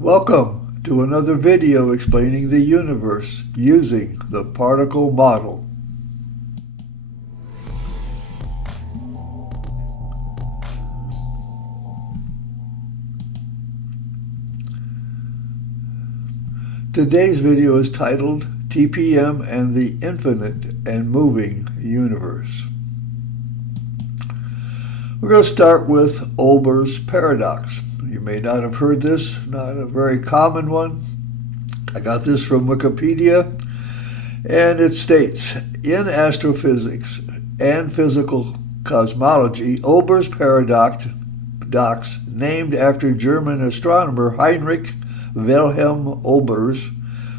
Welcome to another video explaining the universe using the particle model. Today's video is titled TPM and the Infinite and Moving Universe. We're going to start with Olber's paradox. You may not have heard this, not a very common one. I got this from Wikipedia, and it states, in astrophysics and physical cosmology, Olber's paradox, named after German astronomer Heinrich Wilhelm Olber's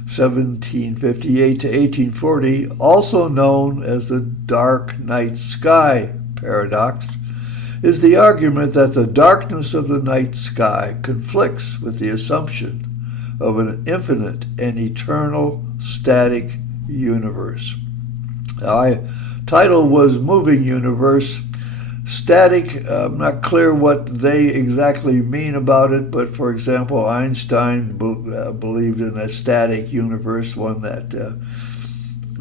1758 to 1840, also known as the dark night sky paradox, is the argument that the darkness of the night sky conflicts with the assumption of an infinite and eternal static universe. Now, my title was Moving Universe. Static, I'm not clear what they exactly mean about it, but for example, Einstein believed in a static universe, one that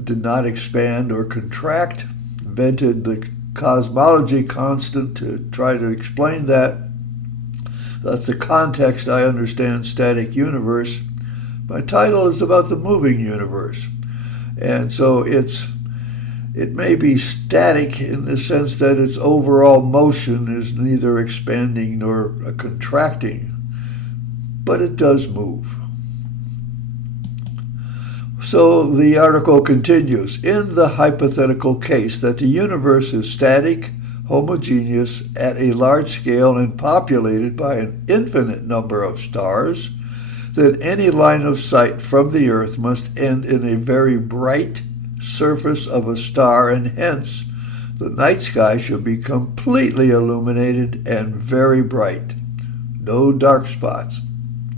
did not expand or contract, invented the cosmology constant to try to explain that. That's the context I understand static universe. My title is about the moving universe. And so it may be static in the sense that its overall motion is neither expanding nor contracting, but it does move. So the article continues, in the hypothetical case that the universe is static, homogeneous, at a large scale and populated by an infinite number of stars, then any line of sight from the Earth must end in a very bright surface of a star, and hence the night sky should be completely illuminated and very bright. No dark spots,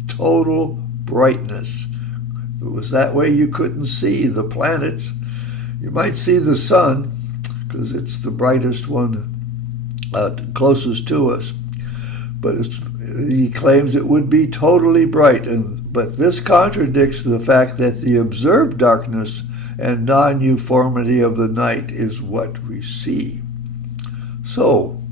total brightness. If it was that way, you couldn't see the planets. You might see the sun because it's the brightest one closest to us. But he claims it would be totally bright. But this contradicts the fact that the observed darkness and non-uniformity of the night is what we see. So,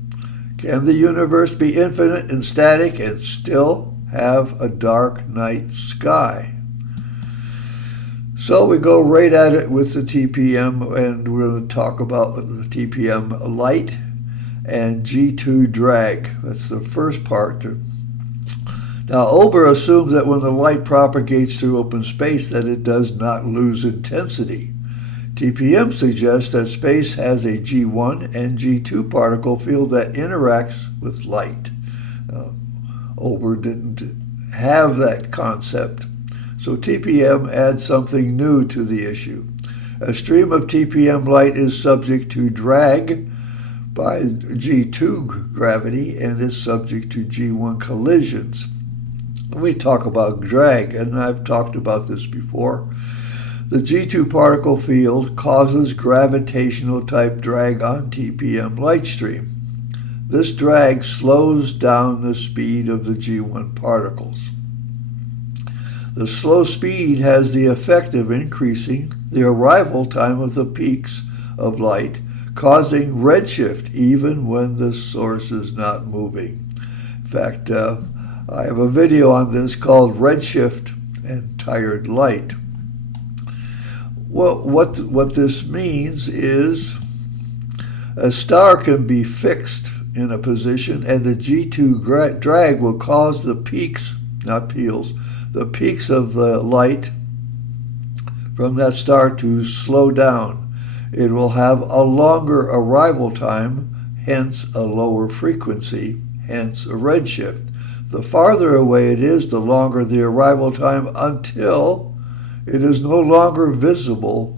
can the universe be infinite and static and still have a dark night sky? So we go right at it with the TPM, and we're going to talk about the TPM Light and G2 drag. That's the first part. Now, Olber assumes that when the light propagates through open space that it does not lose intensity. TPM suggests that space has a G1 and G2 particle field that interacts with light. Olber didn't have that concept. So TPM adds something new to the issue. A stream of TPM light is subject to drag by G2 gravity and is subject to G1 collisions. We talk about drag, and I've talked about this before. The G2 particle field causes gravitational type drag on TPM light stream. This drag slows down the speed of the G1 particles. The slow speed has the effect of increasing the arrival time of the peaks of light, causing redshift even when the source is not moving. In fact, I have a video on this called Redshift and Tired Light. Well, what this means is a star can be fixed in a position, and the G2 drag will cause the peaks, not peels, the peaks of the light from that star to slow down. It will have a longer arrival time, hence a lower frequency, hence a redshift. The farther away it is, the longer the arrival time until it is no longer visible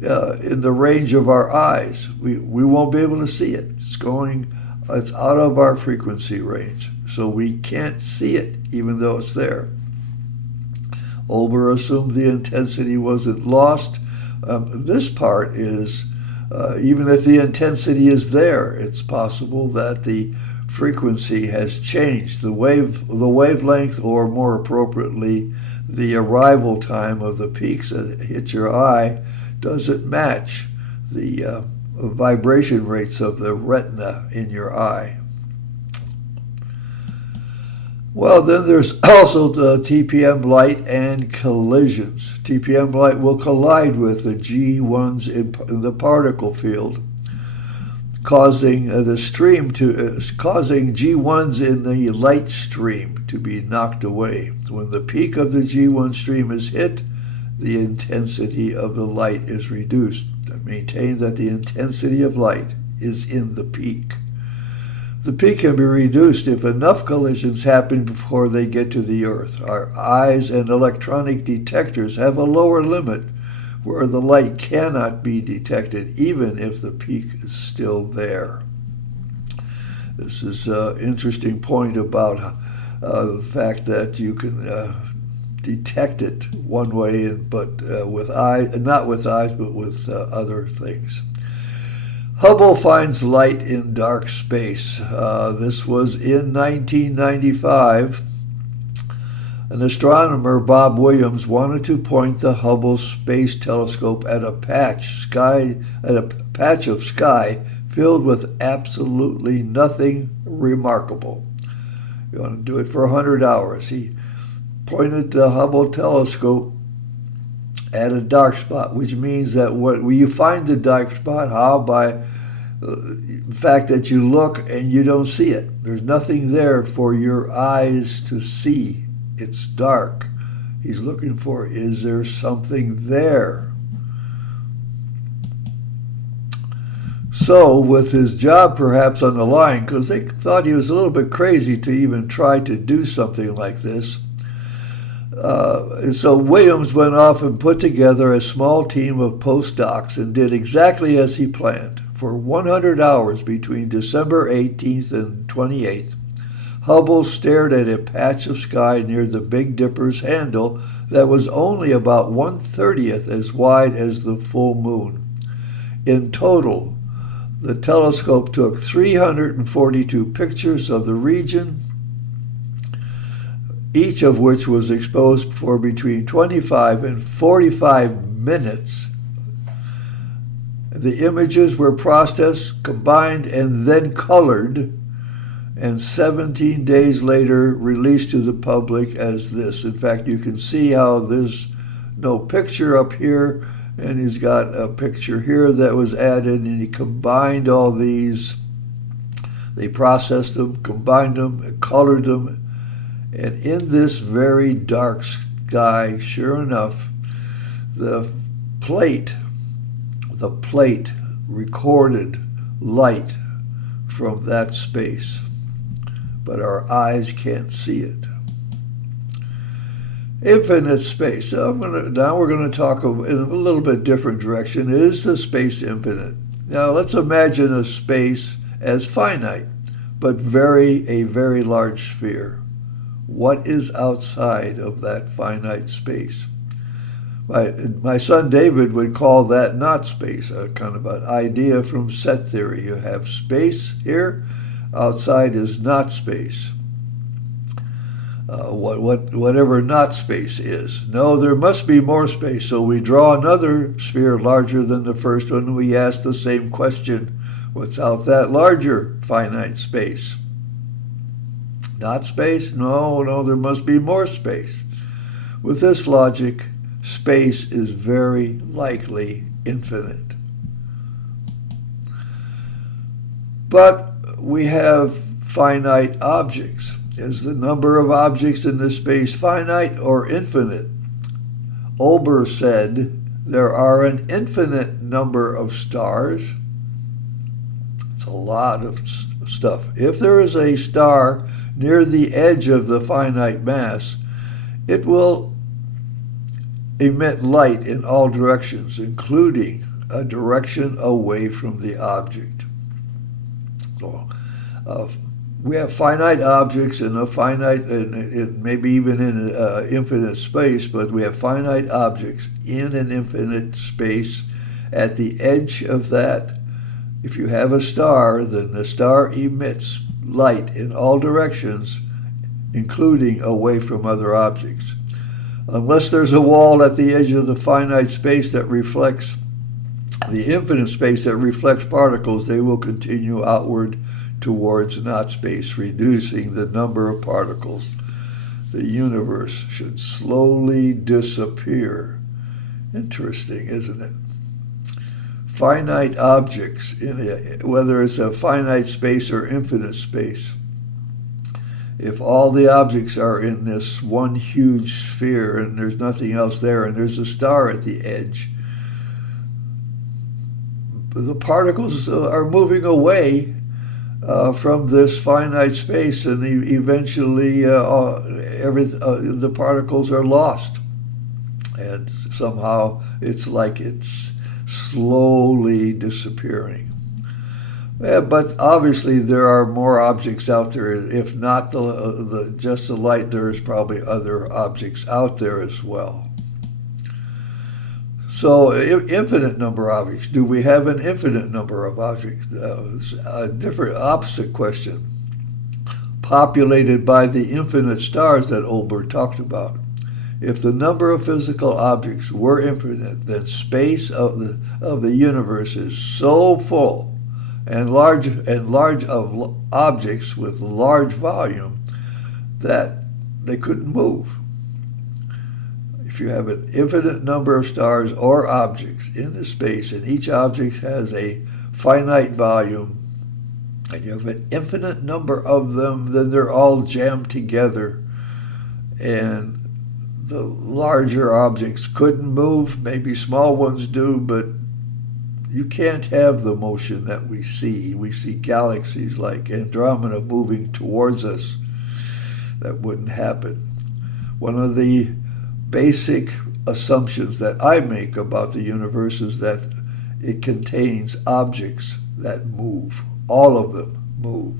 in the range of our eyes. We won't be able to see it. It's out of our frequency range. So we can't see it even though it's there. Olber assumed the intensity wasn't lost. This part is, even if the intensity is there, it's possible that the frequency has changed. The wavelength, or more appropriately, the arrival time of the peaks that hit your eye, doesn't match the vibration rates of the retina in your eye. Well, then there's also the TPM Light and Collisions. TPM Light will collide with the G1s in the particle field, causing causing G1s in the light stream to be knocked away. When the peak of the G1 stream is hit, the intensity of the light is reduced. I maintain that the intensity of light is in the peak. The peak can be reduced if enough collisions happen before they get to the Earth. Our eyes and electronic detectors have a lower limit where the light cannot be detected, even if the peak is still there. This is an interesting point about the fact that you can detect it one way, but with eyes, not with eyes, but with other things. Hubble finds light in dark space. This was in 1995. An astronomer, Bob Williams, wanted to point the Hubble Space Telescope at a patch of sky filled with absolutely nothing remarkable. You want to do it for 100 hours. He pointed the Hubble telescope at a dark spot, which means that when you find the dark spot, how? By the fact that you look and you don't see it. There's nothing there for your eyes to see. It's dark. He's looking for, is there something there? So, with his job perhaps on the line, because they thought he was a little bit crazy to even try to do something like this, so Williams went off and put together a small team of postdocs and did exactly as he planned. For 100 hours between December 18th and 28th, Hubble stared at a patch of sky near the Big Dipper's handle that was only about 1/30th as wide as the full moon. In total, the telescope took 342 pictures of the region, each of which was exposed for between 25 and 45 minutes. The images were processed, combined, and then colored, and 17 days later released to the public as this. In fact, you can see how there's no picture up here, and he's got a picture here that was added, and he combined all these. They processed them, combined them, and colored them, and in this very dark sky, sure enough, the plate recorded light from that space, but our eyes can't see it. Infinite space. Now we're going to talk in a little bit different direction. Is the space infinite? Now let's imagine a space as finite, but a very large sphere. What is outside of that finite space? My son David would call that not space, a kind of an idea from set theory. You have space here, outside is not space. Whatever not space is. No, there must be more space. So we draw another sphere larger than the first one, and we ask the same question. What's out that larger finite space? Not space? No, there must be more space. With this logic, space is very likely infinite. But we have finite objects. Is the number of objects in this space finite or infinite? Olber said there are an infinite number of stars. It's a lot of stuff. If there is a star near the edge of the finite mass, it will emit light in all directions, including a direction away from the object. So, we have finite objects in a finite, and maybe even in infinite space, but we have finite objects in an infinite space. At the edge of that, if you have a star, then the star emits light in all directions, including away from other objects. Unless there's a wall at the edge of the finite space that reflects the infinite space that reflects particles, they will continue outward towards not space, reducing the number of particles. The universe should slowly disappear. Interesting, isn't it? Finite objects, whether it's a finite space or infinite space, if all the objects are in this one huge sphere and there's nothing else there and there's a star at the edge, the particles are moving away from this finite space, and eventually the particles are lost. And somehow it's like it's slowly disappearing. Yeah, but obviously there are more objects out there. If not just the light, there's probably other objects out there as well. So, infinite number of objects. Do we have an infinite number of objects? A different, opposite question. Populated by the infinite stars that Olber talked about. If the number of physical objects were infinite, then space of the universe is so full and large of objects with large volume that they couldn't move. If you have an infinite number of stars or objects in the space, and each object has a finite volume, and you have an infinite number of them, then they're all jammed together, and the larger objects couldn't move. Maybe small ones do, but you can't have the motion that we see. We see galaxies like Andromeda moving towards us. That wouldn't happen. One of the basic assumptions that I make about the universe is that it contains objects that move. All of them move.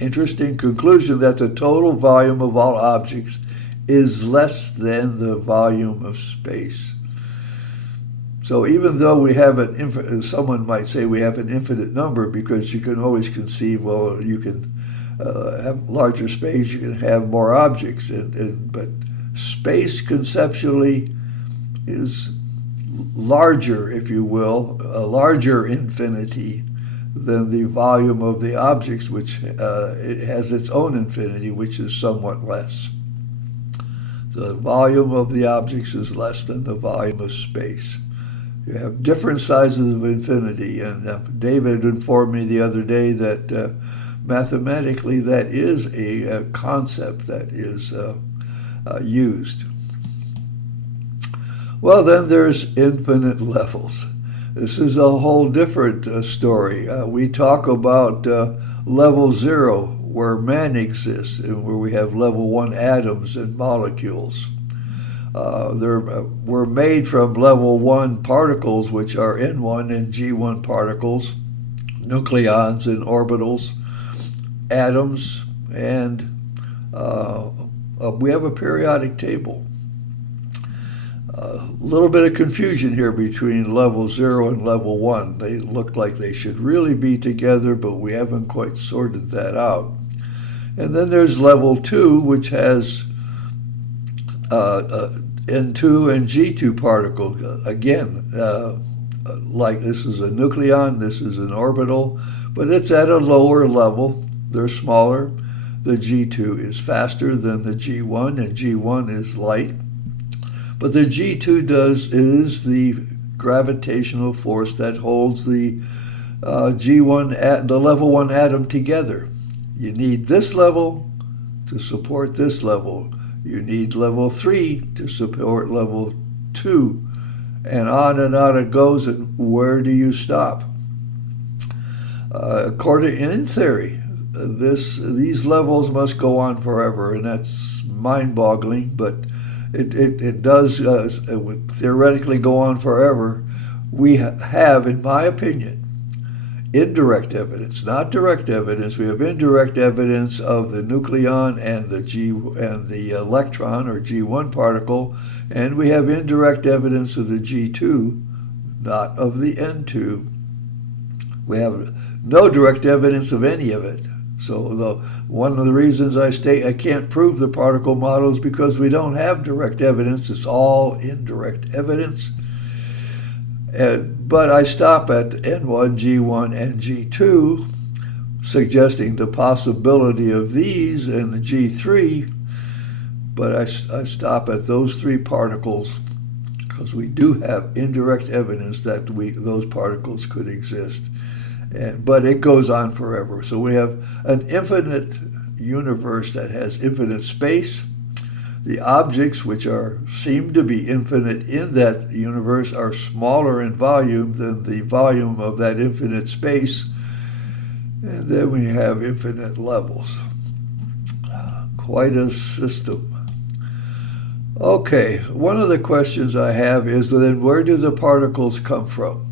Interesting conclusion that the total volume of all objects is less than the volume of space. So even though we have an infinite, someone might say we have an infinite number, because you can always conceive, well, you can have larger space, you can have more objects, but space conceptually is larger, if you will, a larger infinity than the volume of the objects, which it has its own infinity, which is somewhat less. The volume of the objects is less than the volume of space. You have different sizes of infinity, and David informed me the other day that mathematically that is a concept that is used. Well, then there's infinite levels. This is a whole different story. We talk about level 0, where man exists, and where we have level 1 atoms and molecules. We're made from level 1 particles, which are N1 and G1 particles, nucleons and orbitals, atoms, and we have a periodic table. A little bit of confusion here between level 0 and level 1. They look like they should really be together, but we haven't quite sorted that out. And then there's level 2, which has N2 and G2 particles. Again, like this is a nucleon, this is an orbital, but it's at a lower level. They're smaller. The G2 is faster than the G1, and G1 is light. But the G2 is the gravitational force that holds the the level 1 atom together. You need this level to support this level. You need level 3 to support level 2. And on it goes, and where do you stop? In theory, these levels must go on forever, and that's mind-boggling, but it does theoretically go on forever. We have, in my opinion, indirect evidence, not direct evidence. We have indirect evidence of the nucleon and the electron or G1 particle, and we have indirect evidence of the G2, not of the N2. We have no direct evidence of any of it. So one of the reasons I state I can't prove the particle model is because we don't have direct evidence. It's all indirect evidence. But I stop at N1, G1, and G2, suggesting the possibility of these and the G3. But I stop at those three particles because we do have indirect evidence that those particles could exist. But it goes on forever. So we have an infinite universe that has infinite space. The objects, which seem to be infinite in that universe, are smaller in volume than the volume of that infinite space. And then we have infinite levels. Quite a system. Okay, one of the questions I have is then where do the particles come from?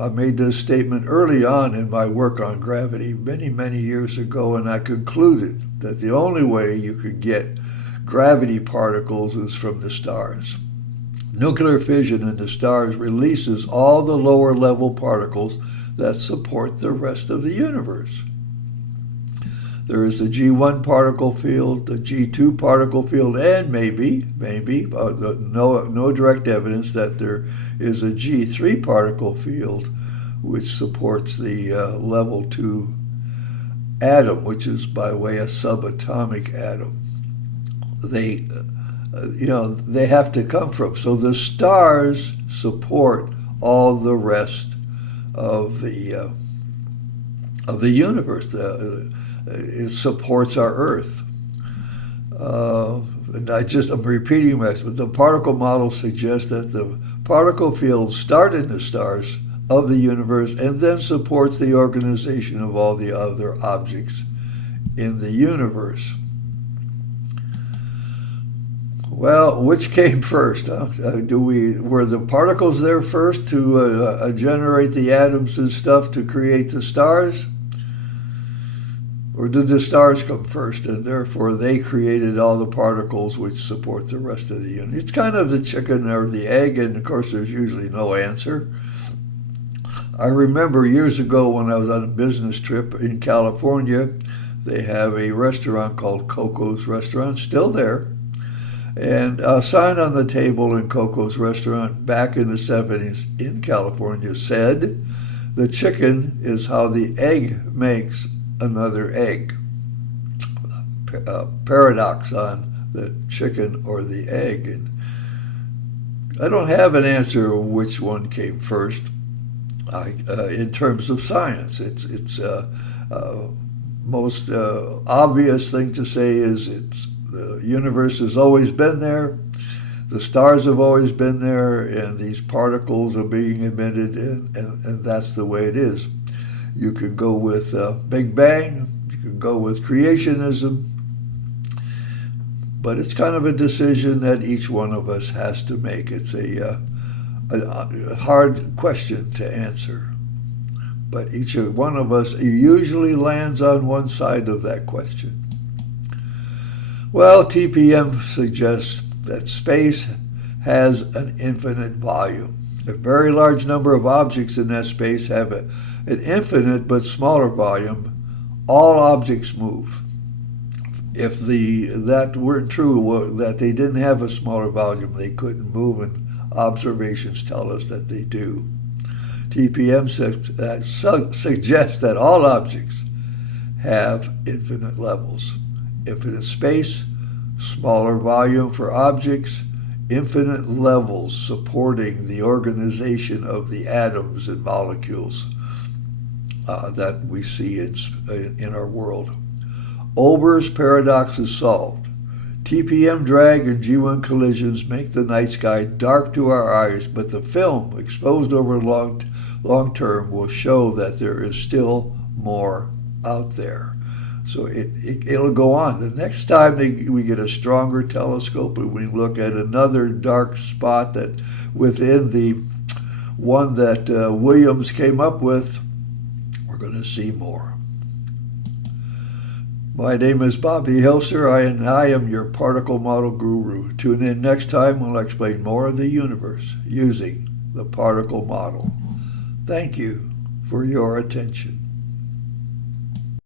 I made this statement early on in my work on gravity many, many years ago, and I concluded that the only way you could get gravity particles is from the stars. Nuclear fission in the stars releases all the lower level particles that support the rest of the universe. There is a G1 particle field, a G2 particle field, and maybe, no direct evidence that there is a G3 particle field which supports the level 2 atom, which is by way of subatomic atom. They have to come from. So the stars support all the rest of the universe. It supports our Earth. And I'm repeating myself, but the particle model suggests that the particle fields start in the stars of the universe and then supports the organization of all the other objects in the universe. Well, which came first? Were the particles there first to generate the atoms and stuff to create the stars? Or did the stars come first, and therefore they created all the particles which support the rest of the universe? It's kind of the chicken or the egg, and of course there's usually no answer. I remember years ago when I was on a business trip in California, they have a restaurant called Coco's Restaurant, still there. And a sign on the table in Coco's Restaurant back in the 70s in California said, "The chicken is how the egg makes another egg." Paradox on the chicken or the egg. And I don't have an answer which one came first. In terms of science, it's most obvious thing to say is the universe has always been there, the stars have always been there, and these particles are being emitted, and that's the way it is. You can go with Big Bang, you can go with creationism, but it's kind of a decision that each one of us has to make. It's a hard question to answer, but each one of us usually lands on one side of that question. Well, TPM suggests that space has an infinite volume. A very large number of objects in that space have an infinite but smaller volume. All objects move. If that weren't true, that they didn't have a smaller volume, they couldn't move, and observations tell us that they do. TPM suggests that all objects have infinite levels. Infinite space, smaller volume for objects, infinite levels supporting the organization of the atoms and molecules that we see in our world. Olber's paradox is solved. TPM drag and G1 collisions make the night sky dark to our eyes, but the film exposed over long term will show that there is still more out there. So it'll go on. The next time we get a stronger telescope and we look at another dark spot that within the one that Williams came up with, we're going to see more. My name is Bobby Hilster, and I am your particle model guru. Tune in next time when I'll explain more of the universe using the particle model. Thank you for your attention.